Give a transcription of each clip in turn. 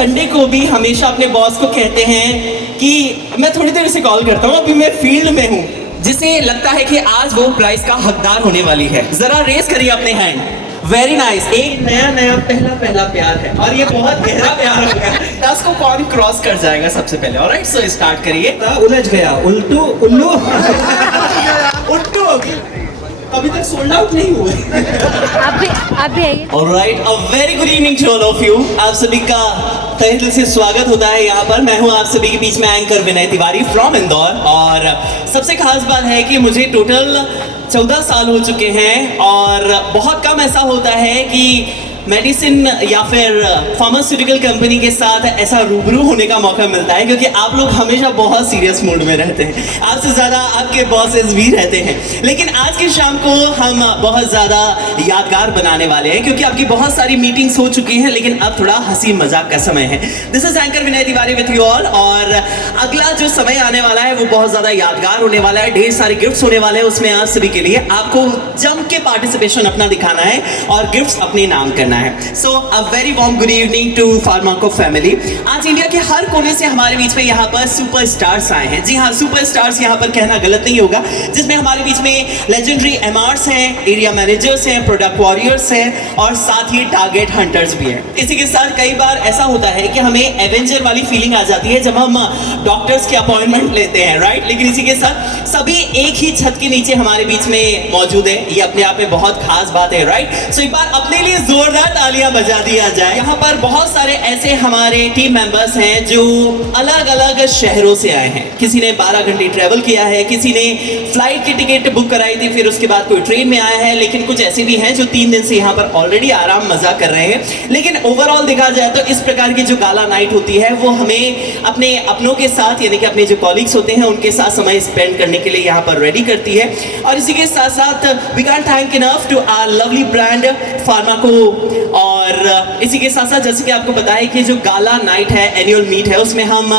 Sunday को भी हमेशा अपने बॉस को कहते हैं कि मैं थोड़ी देर से कॉल करता हूँ, अभी मैं फील्ड में हूँ, जिसे लगता है कि आज वो प्राइस का हकदार होने वाली है। जरा रेस करिए अपने हैंड। Very nice. एक नया पहला प्यार है और ये बहुत गहरा प्यार होगा। 10 को कौन क्रॉस कर जाएगा सबसे पहले? ऑलराइट, सो स्टार्ट करिए। उलझ गया, उल्टू उल्लू उट्टू अभी तक सोल्ड आउट नहीं हुए। आप भी आइए। Alright, a very good evening to all of you. आप सभी का तहे दिल से स्वागत होता है यहाँ पर। मैं हूँ आप सभी के बीच में एंकर विनय तिवारी फ्रॉम इंदौर। और सबसे खास बात है कि मुझे टोटल 14 साल हो चुके हैं और बहुत कम ऐसा होता है कि मेडिसिन या फिर फार्मास्यूटिकल कंपनी के साथ ऐसा रूबरू होने का मौका मिलता है, क्योंकि आप लोग हमेशा बहुत सीरियस मूड में रहते हैं। आपसे ज़्यादा आपके बॉसेस भी रहते हैं। लेकिन आज की शाम को हम बहुत ज़्यादा यादगार बनाने वाले हैं, क्योंकि आपकी बहुत सारी मीटिंग्स हो चुकी हैं, लेकिन अब थोड़ा हंसी मजाक का समय है। This is anchor Vinay Tiwari with you all. और अगला जो समय आने वाला है वो बहुत ज़्यादा यादगार होने वाला है। ढेर सारे गिफ्ट्स होने वाले हैं उसमें। आप सभी के लिए आपको जम के पार्टिसिपेशन अपना दिखाना है और गिफ्ट्स अपने नाम करना है। So a very warm good evening to pharmaco family. आज इंडिया के हर कोने से हमारे बीच में यहाँ पर सुपरस्टार्स आए हैं। जी हाँ, सुपरस्टार्स यहाँ पर कहना गलत नहीं होगा, जिसमें हमारे बीच में लेजेंडरी एमआरस हैं, एरिया मैनेजर्स हैं, प्रोडक्ट वॉरियर्स हैं और साथ ही टारगेट हंटर्स भी हैं। इसी के साथ कई बार ऐसा होता है कि हमें एवेंजर वाली फीलिंग आ जाती है जब हम डॉक्टर्स के अपॉइंटमेंट लेते हैं, राइट? लेकिन इसी के साथ सभी एक ही छत के नीचे हमारे बीच में मौजूद है। ये अपने आप में बहुत खास बात है, राइट? सो एक बार अपने लिए जोरदार तालियां बजा दिया जाए। यहाँ पर बहुत सारे ऐसे हमारे टीम मेंबर्स हैं जो अलग अलग शहरों से आए हैं। किसी ने 12 घंटे ट्रेवल किया है, किसी ने फ्लाइट की टिकट बुक कराई थी, फिर उसके बाद कोई ट्रेन में आया है। लेकिन कुछ ऐसे भी हैं जो 3 दिन से यहाँ पर ऑलरेडी आराम मजा कर रहे हैं। लेकिन ओवरऑल देखा जाए तो इस प्रकार की जो गाला नाइट होती है वो हमें अपने अपनों के साथ, यानी कि अपने जो कॉलीग्स होते हैं उनके साथ समय स्पेंड करने के लिए यहाँ पर रेडी करती है। और इसी के साथ साथ we can't thank enough to our lovely brand Pharmaco. और इसी के साथ साथ जैसे कि आपको बताया कि जो गाला नाइट है, एनुअल मीट है, उसमें हम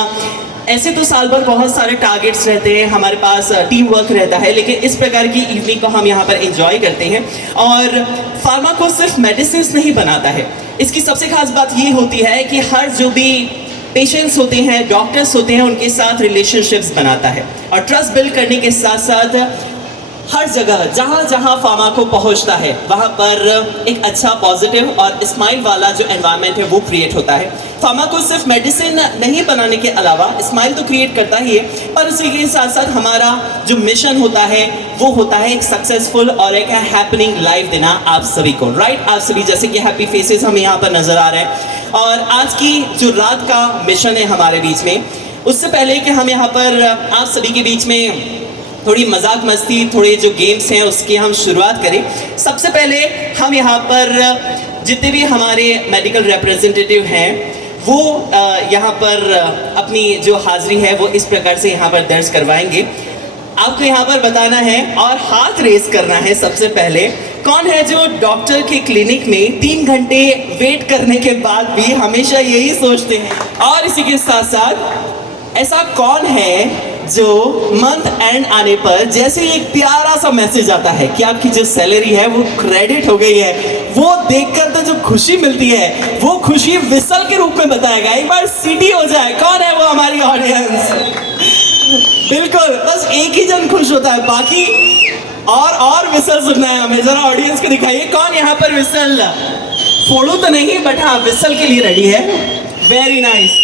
ऐसे तो साल भर बहुत सारे टारगेट्स रहते हैं, हमारे पास टीम वर्क रहता है, लेकिन इस प्रकार की इवनिंग को हम यहाँ पर एंजॉय करते हैं। और फार्माको सिर्फ मेडिसिन नहीं बनाता है। इसकी सबसे खास बात ये होती है कि हर जो भी पेशेंट्स होते हैं, डॉक्टर्स होते हैं, उनके साथ रिलेशनशिप्स बनाता है। और ट्रस्ट बिल्ड करने के साथ साथ हर जगह जहाँ जहाँ फार्माको पहुँचता है वहाँ पर एक अच्छा पॉजिटिव और स्माइल वाला जो एनवायरनमेंट है वो क्रिएट होता है। फार्माको सिर्फ मेडिसिन नहीं बनाने के अलावा स्माइल तो क्रिएट करता ही है, पर उसी के साथ साथ हमारा जो मिशन होता है वो होता है एक सक्सेसफुल और एक हैपनिंग लाइफ देना आप सभी को, राइट? आप सभी जैसे कि हैप्पी फेसेस हमें यहाँ पर नजर आ रहे हैं। और आज की जो रात का मिशन है हमारे बीच में, उससे पहले कि हम यहाँ पर आप सभी के बीच में थोड़ी मजाक मस्ती, थोड़े जो गेम्स हैं उसकी हम शुरुआत करें, सबसे पहले हम यहाँ पर जितने भी हमारे मेडिकल रिप्रेजेंटेटिव हैं वो यहाँ पर अपनी जो हाजिरी है वो इस प्रकार से यहाँ पर दर्ज करवाएंगे। आपको यहाँ पर बताना है और हाथ रेस करना है सबसे पहले। कौन है जो डॉक्टर के क्लिनिक में 3 घंटे वेट करने के बाद भी हमेशा यही सोचते हैं? और इसी के साथ साथ ऐसा कौन है जो मंथ एंड आने पर जैसे एक प्यारा सा मैसेज आता है कि आपकी जो सैलरी है वो क्रेडिट हो गई है, वो देखकर तो जो खुशी मिलती है वो खुशी विसल के रूप में बताएगा? एक बार सीटी हो जाए। कौन है वो हमारी ऑडियंस? बिल्कुल, बस एक ही जन खुश होता है, बाकी और विसल सुनना है हमें। जरा ऑडियंस को दिखाइए, कौन यहाँ पर विसल फोड़ू तो नहीं, बट हाँ विसल के लिए रेडी है। Very nice,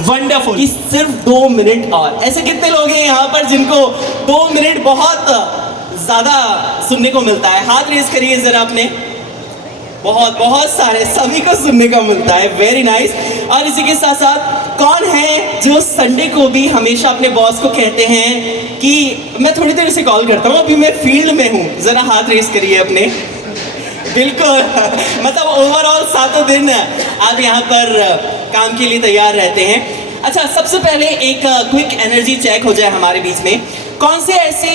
wonderful. कि सिर्फ 2 मिनट और। ऐसे कितने लोग हैं यहाँ पर जिनको 2 मिनट बहुत ज्यादा सुनने को मिलता है? हाथ रेस करिए जरा अपने। बहुत सारे, सभी को सुनने को मिलता है। Very nice. और इसी के साथ साथ कौन है जो संडे को भी हमेशा अपने बॉस को कहते हैं कि मैं थोड़ी देर से कॉल करता हूँ, अभी मैं फील्ड में हूँ? जरा हाथ रेस करिए अपने। बिल्कुल, मतलब ओवरऑल 7 दिन आप यहाँ पर काम के लिए तैयार रहते हैं। अच्छा, सबसे पहले एक क्विक एनर्जी चेक हो जाए हमारे बीच में। कौन से ऐसे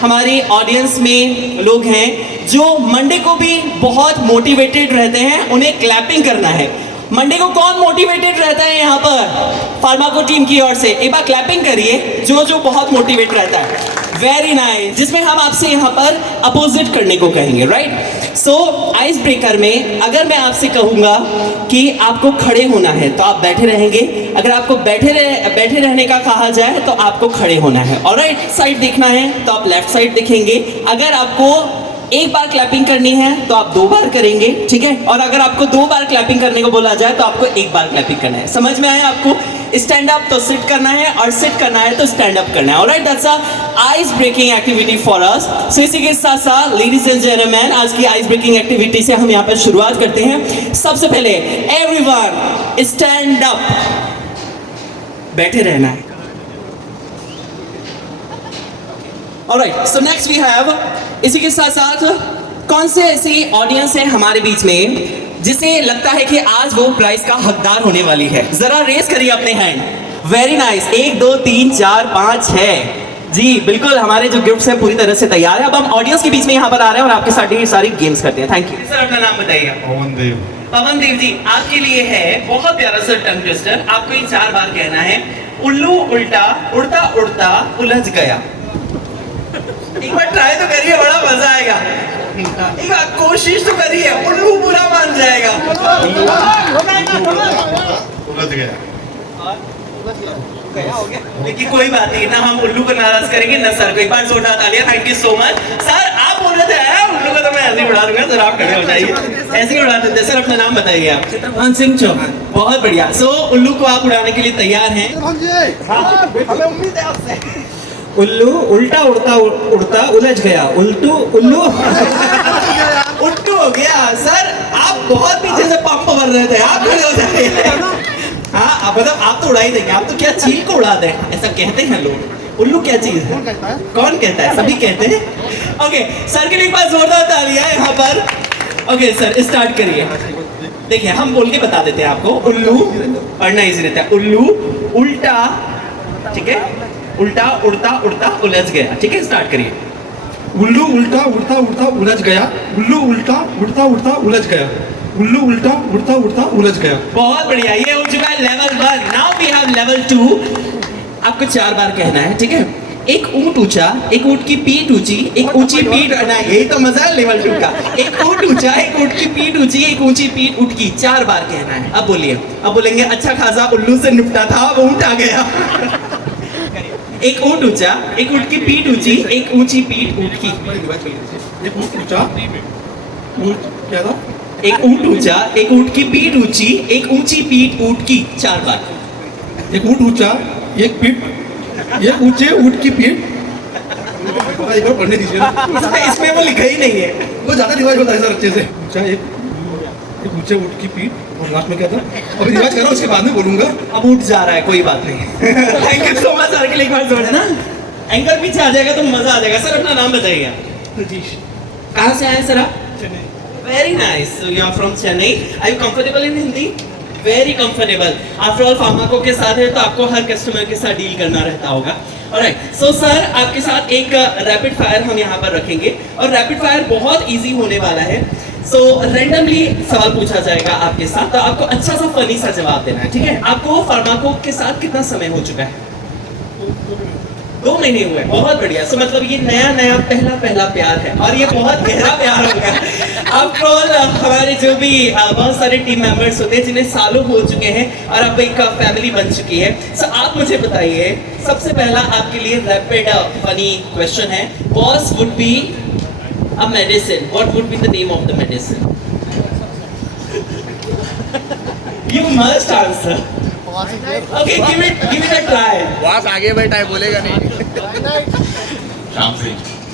हमारी ऑडियंस में लोग हैं जो मंडे को भी बहुत मोटिवेटेड रहते हैं? उन्हें क्लैपिंग करना है। मंडे को कौन मोटिवेटेड रहता है यहाँ पर फार्माको टीम की ओर से? एक बार क्लैपिंग करिए जो बहुत मोटिवेट रहता है। Very nice. जिसमें हम आपसे यहाँ पर अपोजिट करने को कहेंगे, राइट? सो आइस ब्रेकर में अगर मैं आपसे कहूँगा कि आपको खड़े होना है तो आप बैठे रहेंगे, अगर आपको बैठे रहने का कहा जाए तो आपको खड़े होना है, और राइट साइड देखना है तो आप लेफ्ट साइड देखेंगे, अगर आपको एक बार क्लैपिंग करनी है तो आप 2 बार करेंगे, ठीक है, और अगर आपको 2 बार क्लैपिंग करने को बोला जाए तो आपको 1 बार क्लैपिंग करना है। समझ में आया आपको? स्टैंड अप तो सिट करना है और सिट करना है तो स्टैंड अप करना है। Alright, that's a ice breaking activity for us. So इसी के साथ साथ लेडीज एंड जेंटलमैन, आज की आइस ब्रेकिंग एक्टिविटी से हम यहाँ पर शुरुआत करते हैं। सबसे पहले एवरीवन स्टैंड अप, बैठे रहना है। Alright, so next we have, इसी के साथ साथ कौन से ऐसी ऑडियंस है हमारे बीच में जिसे लगता है कि आज वो प्राइस का हकदार होने वाली है? जरा रेस करिए अपने हैंड। वेरी नाइस, 1 2 3 4 5 6 जी बिल्कुल, हमारे जो गिफ्ट्स हैं पूरी तरह से तैयार है। अब हम ऑडियंस के बीच में यहाँ पर आ रहे हैं और आपके साथ ये सारी गेम्स करते हैं। Thank you sir. अपना नाम बताइए। पवन देव। पवन देव जी, आपके लिए है बहुत प्यारा सा टंग ट्विस्टर। आपको ये 4 बार कहना है, उल्लू उल्टा उड़ता उड़ता उलझ गया। एक बार ट्राई तो करिए, बड़ा मजा आएगा। एक बार कोशिश तो करिए, उल्लू बुरा मान जाएगा। उलझ गया। हो गया, लेकिन कोई बात नहीं ना, हम उल्लू को नाराज करेंगे ना सर को। एक बार जोरदार तालियां। Thank you so much sir. आप बोल रहे थे उल्लू को तो मैं ऐसे ही उड़ा दूंगा, सर आप खड़े हो जाइए, ऐसे ही उड़ा देते। सर अपना नाम बताइए आप। चित्रभान सिंह चौहान। बहुत बढ़िया। सो उल्लू को आप उड़ाने के लिए तैयार हैं? हमें उम्मीद है आपसे। उल्लू उल्टा उड़ता उड़ता उलझ गया। उल्टू उल्लू उल्टू हो गया। सर आप बहुत पीछे से पंप भर रहे थे, आप खड़े हो जाइए। हाँ, मतलब आप तो उड़ा ही देंगे, आप तो क्या चील को उड़ा दें, ऐसा कहते हैं लोग। उल्लू क्या चीज है? कौन कहता है? सभी कहते हैं। ओके, सर के लिए एक बार जोरदार तालियां यहाँ पर। ओके सर, स्टार्ट करिए। देखिए हम बोल के बता देते हैं आपको। उल्लू पढ़ना इजी रहता है। उल्लू उल्टा, ठीक है, उल्टा उड़ता उड़ता उलझ गया, ठीक है, स्टार्ट करिए। उल्लू उल्टा उड़ता उड़ता उलझ गया। उल्लू उल्टा उड़ता उड़ता उलझ गया। उल्लू उल्टा उड़ता उड़ता उलझ गया। बहुत बढ़िया, ये हो चुका है level 1। Now we have level 2। आपको 4 बार कहना है, ठीक है। एक ऊंट ऊंचा, एक ऊंट की पीठ ऊंची, एक ऊंची पीठ, यही तो मजा है लेवल 2 का। एक ऊंट ऊंचा, एक ऊंट की पीठ ऊंची, एक ऊंची पीठ ऊंट की। 4 बार कहना है। अब बोलिए। अब बोलेंगे अच्छा खासा उल्लू से निपटा था, अब ऊंट आ गया। एक ऊंट ऊंचा, एक ऊंट की पीठ ऊंची, एक ऊंची पीठ ऊंट की। एक ऊंट ऊंचा, ऊंट क्या था? एक ऊंट ऊंचा, एक ऊंट की पीठ ऊंची, एक ऊंची पीठ ऊंट की। 4 बार। एक ऊंट ऊंचा, एक पीठ, एक ऊंचे ऊंट की पीठ। एक बार पढ़ने दीजिए ना। इसमें वो लिखा ही नहीं है। वो ज्यादा रिवाज होता है सर अच्छे से। ऊंचा, एक ऊंचे ऊंट की पीठ, और लास्ट में क्या था? अभी रिवाज करो, उसके बाद में बोलूंगा। अब उठ जा रहा है, कोई बात नहीं। Thank you so much sir के लिए। एक बार जोड़ है ना, एंकर पीछे आ जाएगा तो मजा आ जाएगा। सर अपना नाम बताइए। रजीश। कहाँ से आए सर आप? Chennai. Very nice. So you are from Chennai. Are you comfortable in Hindi? Very comfortable. After all Pharmaco के साथ है तो आपको हर कस्टमर के साथ डील करना रहता होगा। ऑलराइट, सो सर आपके साथ एक रैपिड फायर हम यहाँ पर रखेंगे और रैपिड फायर बहुत इजी होने वाला है। सो रेंडमली सवाल पूछा जाएगा आपके साथ, तो आपको अच्छा सा फनी सा जवाब देना है, ठीक है। आपको फार्माको के साथ कितना समय हो चुका है? 2 महीने हुए। बहुत बढ़िया। सो मतलब ये नया पहला प्यार है और ये बहुत गहरा प्यार होगा। आफ्टर ऑल हमारे जो भी बहुत सारे टीम मेंबर्स होते हैं जिन्हें सालों हो चुके हैं और अब एक फैमिली बन चुकी है। सो आप मुझे बताइए, सबसे पहला आपके लिए रैपिड फनी क्वेश्चन है। Boss would be a medicine. What would be the name of the medicine? You must answer. Okay, give it a try. वास आगे बैठा है, बोलेगा नहीं।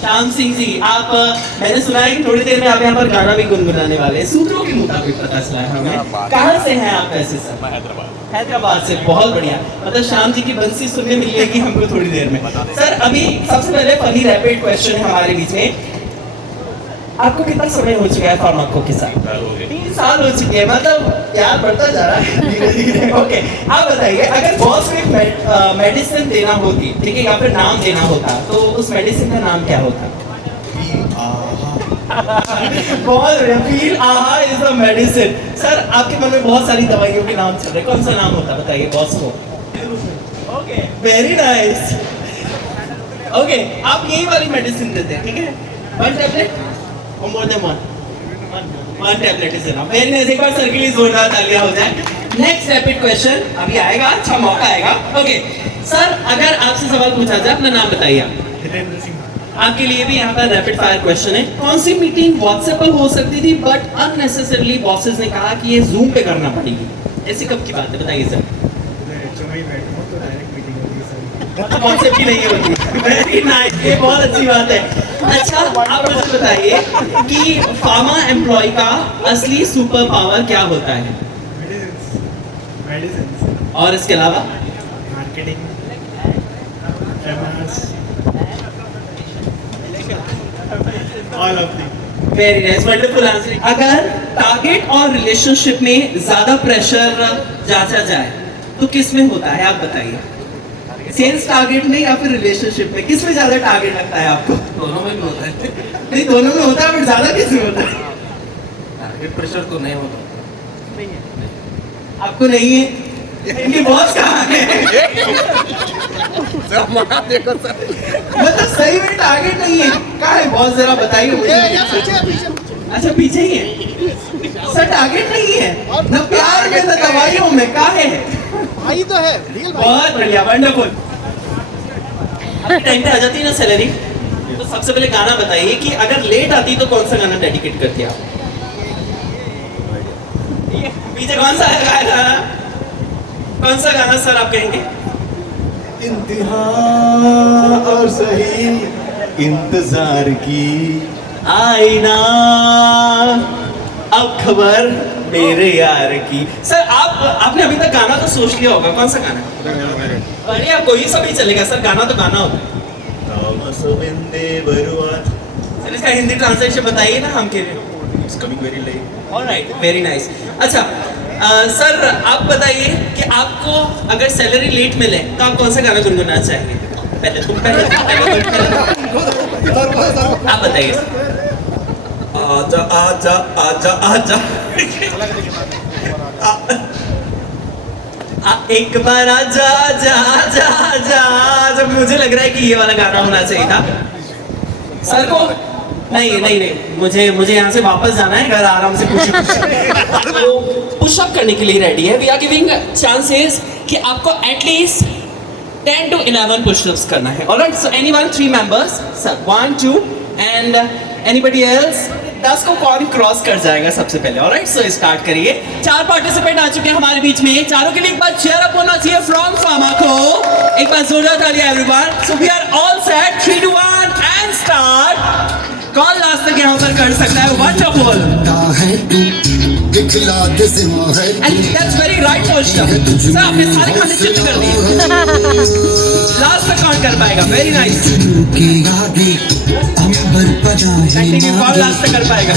श्याम सिंह जी, आप मैंने सुना है कि थोड़ी देर में आप यहाँ पर गाना भी गुनगुनाने वाले हैं। सूत्रों के मुताबिक पता चला है हमें। कहाँ से हैं आप वैसे सर? हैदराबाद से। बहुत बढ़िया। मतलब श्याम जी की बंसी सुनने मिलेगी हमको थोड़ी देर में। सर अभी सबसे पहले फनी रैपिड क्वेश्चन है हमारे बीच में। आपको कितना समय हो चुका है फार्माको के साथ? 3 साल हो चुके हैं। मतलब प्यार बढ़ता जा रहा है धीरे-धीरे। ओके, आप बताइए, अगर बॉस को एक मेडिसिन देना होती, ठीक है, या फिर नाम देना होता, तो उस मेडिसिन का नाम क्या होता? बहुत बढ़िया। फील आहा इज द मेडिसिन। सर आपके मन में बहुत सारी दवाइयों के नाम चल रहे, कौन सा नाम होता बताइए बॉस को? Okay, very nice. ओके, आप यही वाली मेडिसिन देते हैं, ठीक है? 1 टैबलेट और more than 1? One tablet is enough. Very nice, एक बार सर के लिए जोरदार तालियां हो जाए। नेक्स्ट रैपिड क्वेश्चन अभी आएगा, अच्छा मौका आएगा। ओके सर, अगर आपसे सवाल पूछा जाए, अपना नाम बताइए आप। हितेंद्र सिंह। आपके लिए भी यहाँ पर रैपिड फायर क्वेश्चन है। कौन सी मीटिंग व्हाट्सएप पर हो सकती थी बट अननेसेसरली बॉसेस ने कहा कि ये जूम पे करना पड़ेगी? ऐसी कब की बात है, बताइए सर। व्हाट्सएप की नहीं होती। वेरी नाइस, ये बहुत अच्छी बात है। अच्छा, आप मुझे बताइए कि फार्मा एम्प्लॉय का असली सुपर पावर क्या होता है? मेडिसिन, और इसके अलावा? Marketing, all of the. Very nice, wonderful answer. अगर टारगेट और रिलेशनशिप में ज्यादा प्रेशर जांचा जाए तो किस में होता है, आप बताइए। सेल्स टारगेट में या फिर रिलेशनशिप में, किस में ज्यादा टारगेट लगता है आपको? दोनों में भी होता है। नहीं, दोनों में होता है, बट ज्यादा किस में होता है? टारगेट प्रेशर तो नहीं होता। आपको नहीं है? इनके बॉस कहाँ है? देखो सर, मतलब सही में टारगेट नहीं है, कहाँ है बॉस, जरा बताइए मुझे। अच्छा, पीछे ही है सर, टारगेट नहीं है न प्यार में न दवाइयों में, कहाँ है? भाई तो है रियल भाई। बहुत बढ़िया, वंडरफुल। आपकी टाइम पे आ जाती है ना सैलरी, तो सबसे पहले गाना बताइए कि अगर लेट आती तो कौन सा गाना डेडिकेट करती आप? ये पीछे कौन सा है गाना? कौन सा गाना सर आप कहेंगे? इंतहा और सही इंतजार की आईना अब खबर मेरे यार की। सर आपने अभी तक गाना तो सोच लिया होगा, कौन सा गाना? बढ़िया, कोई सा भी चलेगा सर, गाना तो गाना होता है। सर इसका हिंदी ट्रांसलेशन बताइए ना हम के लिए। It's coming very late. Alright, very nice. अच्छा सर आप बताइए कि आपको अगर सैलरी लेट मिले तो आप कौन सा गाना गुनगुनाना चाहेंगे? पहले तुम आप बताइए। आजा आजा आजा आजा एक बार आजा आजा आजा आजा। जब मुझे लग रहा है कि ये वाला गाना होना चाहिए था सर को। नहीं नहीं नहीं, मुझे यहाँ से वापस जाना है घर, आराम से पुशअप करने के लिए रेडी है। वी आर गिविंग चांसेस कि आपको एटलीस्ट 10 to 11 पुशअप्स करना है। Alright, so anyone, 3 members sir, 1 2 and anybody else. 10 को कौन क्रॉस कर जाएगा सबसे पहले? ऑलराइट, सो स्टार्ट करिए। 4 पार्टिसिपेंट आ चुके हैं हमारे बीच में, चारों के लिए एक बार चीयर अप होना चाहिए फ्रॉम फार्मा को। एक बार जोरदार तालियां everyone. So we are all set, 3 2 1 and start. कौन लास्ट तक यहाँ पर कर सकता है? Wonderful, and that's very right posture. Sir आपने सारे खाने शिफ्ट कर दिए, लास्ट तक कौन कर पाएगा? Very nice. कौन लास्ट तक कर पाएगा?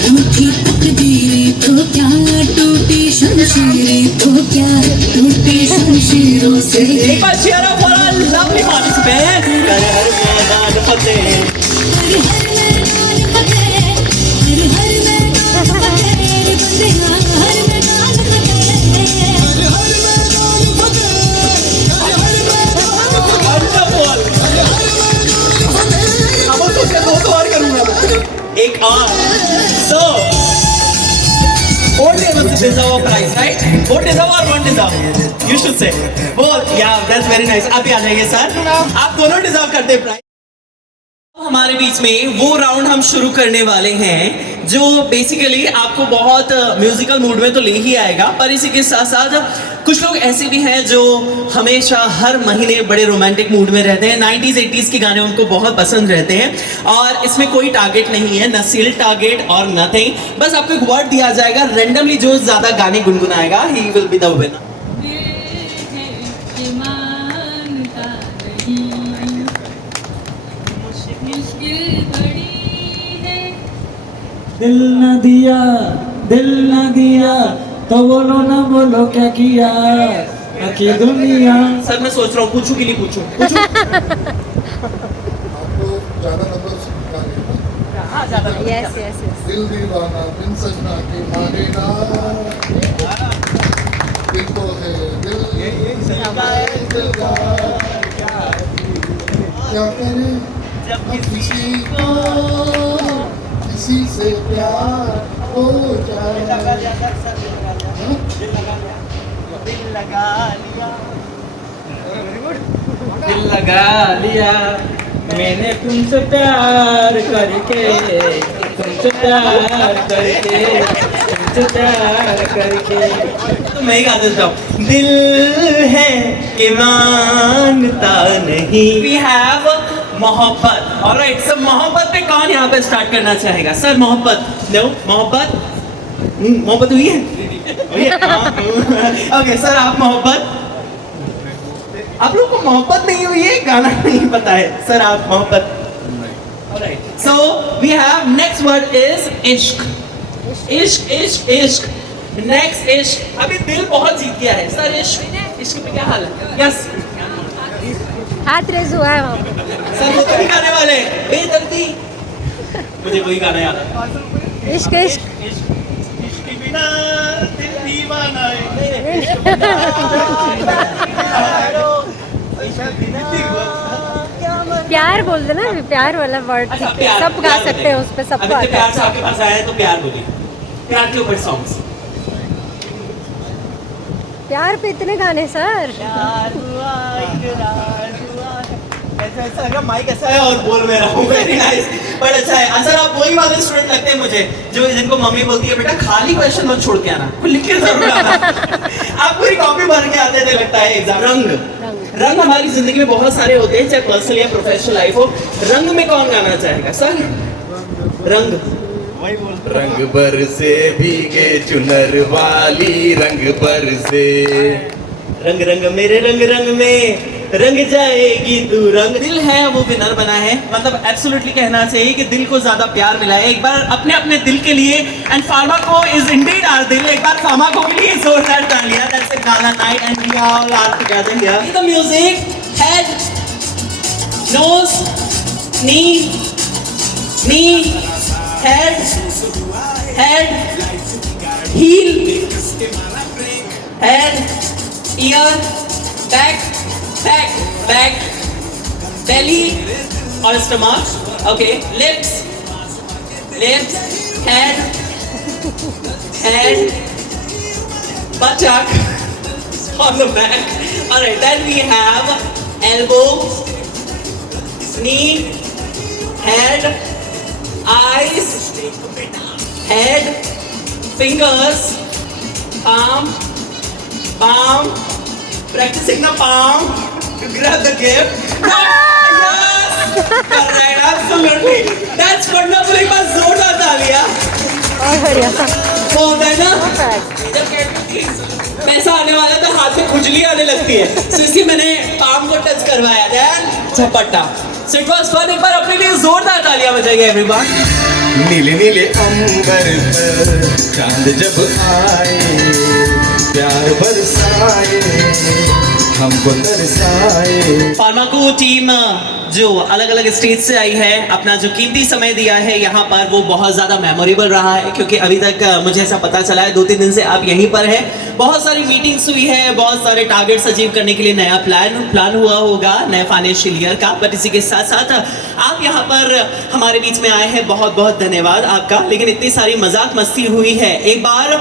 टूटी तकदीरें तो क्या, टूटी शमशीरें तो क्या, टूटी शमशीरों से। एक बार cheer up for our lovely participant। कर हर मैदान फतेह, हर हर मैदान फतेह, हर हर मैदान फतेह, बंदे हर मैदान फतेह, हर हर मैदान फतेह, हर हर मैदान वंडरफुल। अब तो क्या दो और करूंगा मैं, एक और। So both tables deserve a prize, right? Both deserve or one deserve? You should say both. Yeah, that's very nice. आप ही आ जाइए सर, आप दोनों डिजर्व करते हैं प्राइज। हमारे बीच में वो राउंड हम शुरू करने वाले हैं जो बेसिकली आपको बहुत म्यूजिकल मूड में तो ले ही आएगा, पर इसी के साथ साथ कुछ लोग ऐसे भी हैं जो हमेशा हर महीने बड़े रोमांटिक मूड में रहते हैं। 90s 80s के गाने उनको बहुत पसंद रहते हैं, और इसमें कोई टारगेट नहीं है, न सेल टारगेट और नथिंग। बस आपको एक वर्ड दिया जाएगा, रेंडमली जो ज्यादा गाने गुनगुनाएगा he will be the winner. दिल न दिया तो बोलो ना, बोलो क्या किया बाकी दुनिया। सर मैं सोच रहा हूँ पूछूं कि नहीं पूछूं? आपको ज्यादा नंबर निकालने हैं। Yes yes yes. दिल दीवाना बिन सजना के मानेगा, दिल तो है दिल क्या करे जब किसी को किसी से प्यार हो जाए हाँ? दिल लगा लिया दिल लगा लिया मैंने तुमसे प्यार करके तुमसे प्यार करके तुमसे प्यार करके तो मैं ही गा देता हूँ दिल है कि मानता नहीं वी हैव मोहब्बत ऑलराइट सर मोहब्बत पे कौन यहाँ पे स्टार्ट करना चाहेगा सर मोहब्बत नो मोहब्बत मोहब्बत हुई है ओके सर आप मोहब्बत आप लोगों को मोहब्बत नहीं हुई है गाना नहीं पता है सर आप मोहब्बत so we have next word is इश्क इश्क इश्क इश्क नेक्स्ट इश्क अभी दिल बहुत जीत गया है सर इश्क इश्क में क्या हाल है यस हाथ रेज हुआ है वहाँ पे। सर वो तो नहीं गाने वाले हैं, बेदर्दी मुझे वही गाना याद है इश्क इश्क इश्क इश्क के बिना दिल दीवाना है प्यार बोल देना प्यार वाला वर्ड अच्छा, प्यार, सब गा प्यार सकते हैं उस पे सबको अभी तो आता प्यार है से आपके पास आया है तो प्यार बोलिए प्यार के ऊपर सॉन्ग्स प्यार पे इतने गाने सर प्यार हुआ इकरार हुआ ऐसा ऐसा लगा माइक ऐसा है और बोल मैं रहा हूँ वेरी नाइस बट अच्छा है सर आप वही वाले स्टूडेंट लगते हैं मुझे जो जिनको मम्मी बोलती है बेटा खाली क्वेश्चन मत छोड़ के आना कुछ लिख के जरूर आना आप पूरी कॉपी भर के आते थे लगता है एग्जाम रंग हमारी जिंदगी में बहुत सारे होते हैं चाहे पर्सनल या प्रोफेशनल लाइफ हो रंग में कौन गाना चाहेगा सर रंग रंग बरसे भीगे चुनर वाली रंग बरसे रंग रंग मेरे रंग रंग में रंग जाएगी तू रंग दिल है वो विनर बना है मतलब एब्सोल्युटली कहना चाहिए कि दिल को ज्यादा प्यार मिला है एक बार अपने अपने दिल के लिए एंड फार्मा को इज इंडीड आवर दिल एक बार फार्मा को के लिए जोरदार तालियां दैट्स अ गाना night and we all are together here the music head nose knee head heel head ear back belly or stomach okay lips head buttock on the back alright then we have elbow knee head eyes head fingers palm practicing the palm to grab the gift yes correct absolutely that's wonderful एक बार जोरदार तालियां और बढ़िया बहुत है ना जब पैसा आने वाला है तो हाथ में खुजली आने लगती है so इसलिए मैंने पाम को टच करवाया then झपट्टा so it was fun एक बार अपने लिए जोरदार तालियां बजाइए everyone नीले नीले अंबर पर चांद जब आए प्यार बरसाए हमको तरसाए फार्माको टीम जो अलग अलग स्टेट से आई है अपना जो कीमती समय दिया है यहाँ पर वो बहुत ज़्यादा मेमोरेबल रहा है क्योंकि अभी तक मुझे ऐसा पता चला है 2-3 दिन से आप यहीं पर है बहुत सारी मीटिंग्स हुई है बहुत सारे टारगेट्स अचीव करने के लिए नया प्लान हुआ होगा नए फाइनेंशियल ईयर का बट इसी के साथ साथ आप यहाँ पर हमारे बीच में आए हैं बहुत बहुत धन्यवाद आपका लेकिन इतनी सारी मजाक मस्ती हुई है एक बार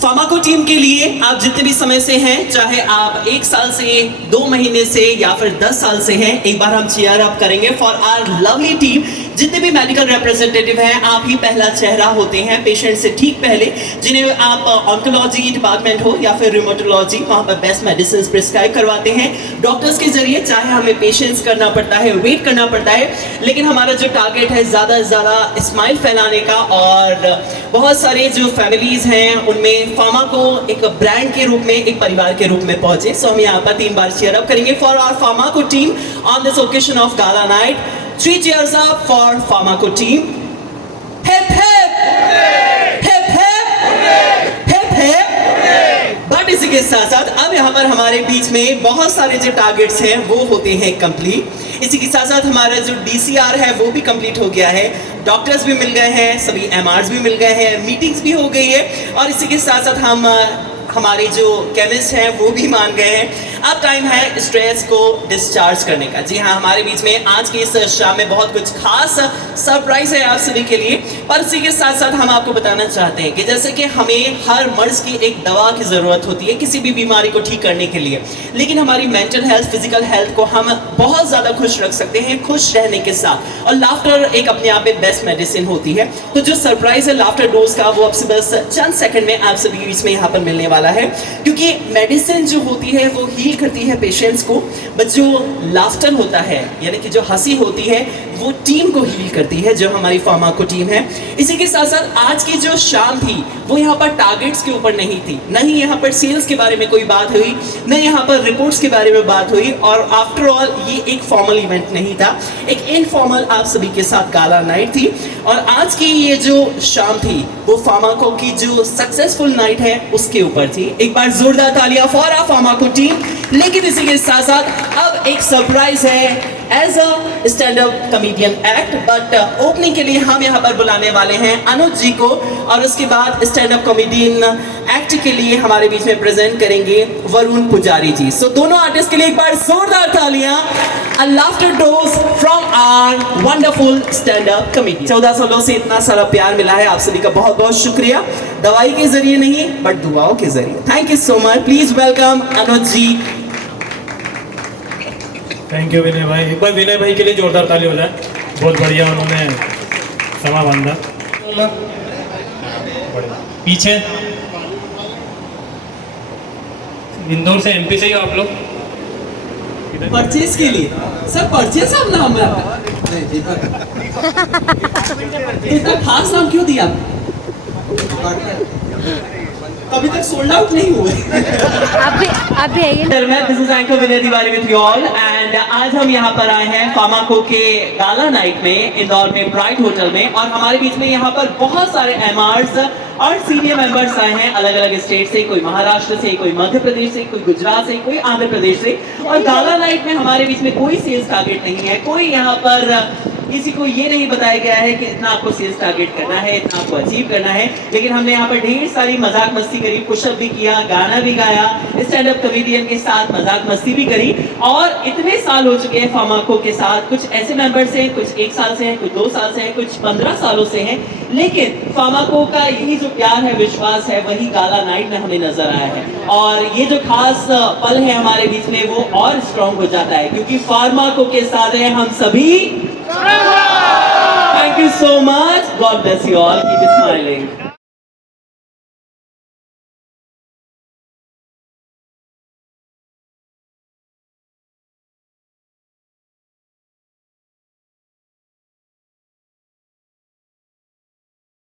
फार्माको टीम के लिए आप जितने भी समय से हैं चाहे आप 1 साल से 2 महीने से या फिर 10 साल से हैं एक बार हम चीयर अप करेंगे फॉर आवर लवली टीम जितने भी मेडिकल रिप्रेजेंटेटिव हैं आप ही पहला चेहरा होते हैं पेशेंट से ठीक पहले जिन्हें आप ऑन्कोलॉजी डिपार्टमेंट हो या फिर रिमोटोलॉजी वहाँ पर बेस्ट मेडिसिन प्रिस्क्राइब करवाते हैं डॉक्टर्स के जरिए चाहे हमें पेशेंस करना पड़ता है वेट करना पड़ता है लेकिन हमारा जो टारगेट है ज़्यादा से ज़्यादा स्माइल फैलाने का और बहुत सारे जो फैमिलीज़ हैं उनमें फार्मा को एक ब्रांड के रूप में एक परिवार के रूप में पहुंचे सो हम यहाँ पर 3 बार चीयर अप करेंगे for our Pharmaco team on this occasion of gala night 3 cheers up for Pharmaco team. Hip hip! Hip hip! Hip hip! But इसी के साथ साथ अब यहाँ पर हमारे बीच में बहुत सारे जो टारगेट्स हैं वो होते हैं कंप्लीट इसी के साथ साथ हमारा जो DCR है वो भी कंप्लीट हो गया है डॉक्टर्स भी मिल गए हैं सभी MRs भी मिल गए हैं मीटिंग्स भी हो गई है और इसी के साथ साथ हम हमारे जो केमिस्ट हैं वो भी मान गए हैं। अब टाइम है स्ट्रेस को डिस्चार्ज करने का। जी हाँ, हमारे बीच में आज की इस शाम में बहुत कुछ खास सरप्राइज है आप सभी के लिए। पर इसी के साथ साथ हम आपको बताना चाहते हैं कि जैसे कि हमें हर मर्ज की एक दवा की ज़रूरत होती है किसी भी बीमारी को ठीक करने के लिए, लेकिन हमारी मेंटल हेल्थ, फिजिकल हेल्थ को हम बहुत ज़्यादा खुश रख सकते हैं खुश रहने के साथ। और लाफ्टर एक अपने आप में बेस्ट मेडिसिन होती है। तो जो सरप्राइज है लाफ्टर डोज का वो आपसे बस चंद सेकंड में आप सभी के बीच में यहाँ पर मिलने वाला है, क्योंकि मेडिसिन जो होती है वो हील करती है पेशेंट्स को, बट जो लाफ्टर होता है यानी कि जो हंसी होती है वो टीम को हील करती है, जो हमारी फार्माको टीम है। इसी के साथ साथ आज की जो शाम थी वो यहाँ पर टारगेट्स के ऊपर नहीं थी, नहीं यहाँ पर सेल्स के बारे में कोई बात हुई, न यहाँ पर रिपोर्ट्स के बारे में बात हुई। और आफ्टर ऑल ये एक फॉर्मल इवेंट नहीं था, एक इनफॉर्मल आप सभी के साथ गाला नाइट थी। और आज की ये जो शाम थी वो फार्माको की जो सक्सेसफुल नाइट है उसके ऊपर थी। एक बार जोरदार तालियां फॉर आवर फार्माको टीम। लेकिन इसी के साथ साथ अब एक सरप्राइज है as a stand up comedian act, but opening के लिए हम यहाँ पर बुलाने वाले हैं अनुज जी को, और उसके बाद स्टैंड अप कॉमेडियन एक्ट के लिए हमारे बीच में प्रेजेंट करेंगे वरुण पुजारी जी। सो दोनों आर्टिस्ट के लिए एक बार जोरदार तालियां। A laughter dose from our wonderful stand up comedy. 14 सालों से इतना सारा प्यार मिला है, आप सभी का बहुत बहुत शुक्रिया। दवाई के जरिए नहीं बट दुआओं के जरिए। Thank you so much. Please welcome Anuj ji. Thank you Vinay भाई। एक बार विनय भाई के लिए जोरदार ताली हो जाए, बहुत बढ़िया उन्होंने समा बांधा। पीछे इंदौर से एमपी से ही हो आप लोग? परचेज के लिए सर, परचेज आप नाम है इतना खास नाम क्यों दिया? अभी तक सोल्ड आउट नहीं हुए। अभी आइए। This is anchor Vinay Tiwari with you all, and आज हम यहाँ पर आए हैं फार्माको के गाला नाइट में इंदौर में ब्राइट होटल में। और हमारे बीच में यहाँ पर बहुत सारे एमआर्स और सीनियर मेंबर्स आए हैं अलग अलग स्टेट से, कोई महाराष्ट्र से, कोई मध्य प्रदेश से, कोई गुजरात से, कोई आंध्र प्रदेश से। और गाला नाइट में हमारे बीच में कोई सेल्स टारगेट नहीं है, कोई यहाँ पर किसी को ये नहीं बताया गया है कि इतना आपको सेल्स टारगेट करना है, इतना आपको अचीव करना है। लेकिन हमने यहाँ पर ढेर सारी मजाक मस्ती करी, पुशअप भी किया, गाना भी गाया, स्टैंड अप कॉमेडियन के साथ मजाक मस्ती भी करी। और इतने साल हो चुके हैं फार्माको के साथ, कुछ ऐसे मेंबर्स हैं, कुछ 1 साल से हैं, कुछ 2 साल से हैं, कुछ 15 सालों से हैं, लेकिन फार्माको का यही जो प्यार है, विश्वास है, वही गाला नाइट में हमें नजर आया है। और ये जो खास पल है हमारे बीच में वो और स्ट्रॉन्ग हो जाता है, क्योंकि फार्माको के साथ हैं हम सभी। Thank you so much. God bless you all. Keep smiling.